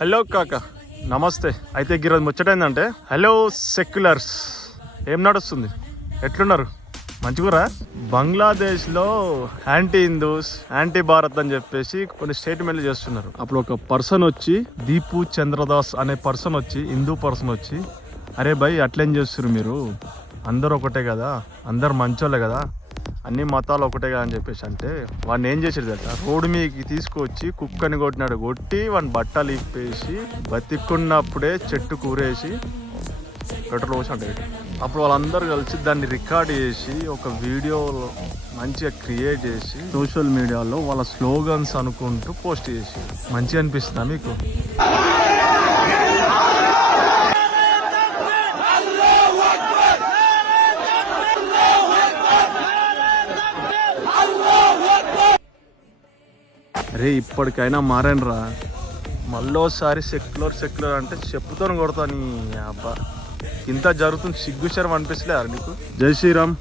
Hello కాక నమస్తే. అయితే ఈరోజు ముచ్చటైందంటే హలో సెక్యులర్స్ ఏం నడుస్తుంది, ఎట్లున్నారు, మంచిగురా? బంగ్లాదేశ్లో యాంటీ హిందూస్ యాంటీ భారత్ అని చెప్పేసి కొన్ని స్టేట్మెంట్లు చేస్తున్నారు. అప్పుడు ఒక పర్సన్ వచ్చి, దీపు చంద్రదాస్ అనే పర్సన్ వచ్చి, హిందూ పర్సన్ వచ్చి, అరే భయ్ అట్లేం చేస్తున్నారు మీరు, అందరు ఒకటే కదా, అందరు మంచోళ్ళే కదా, అన్ని మతాలు ఒకటే కదా అని చెప్పేసి అంటే వాడిని ఏం చేసాడు తెలుసా, రోడ్డు మీదకి తీసుకొచ్చి కుక్కని కొట్టినాడు. కొట్టి వాడిని బట్టలు ఇప్పేసి బతికున్నప్పుడే చెట్టు కూరేసి పెట్రోల్ పోసి అంటే అప్పుడు వాళ్ళందరూ కలిసి దాన్ని రికార్డ్ చేసి ఒక వీడియోలో మంచిగా క్రియేట్ చేసి సోషల్ మీడియాలో వాళ్ళ స్లోగన్స్ అనుకుంటూ పోస్ట్ చేసి మంచిగా అనిపిస్తుందా మీకు? అరే ఇప్పటికైనా మారానురా, మళ్ళోసారి సెక్యులర్ అంటే చెప్పుతో కొడతాను. అబ్బా ఇంత జరుగుతుంది, సిగ్గుశరం అనిపిస్తలే నీకు? జై శ్రీరామ్.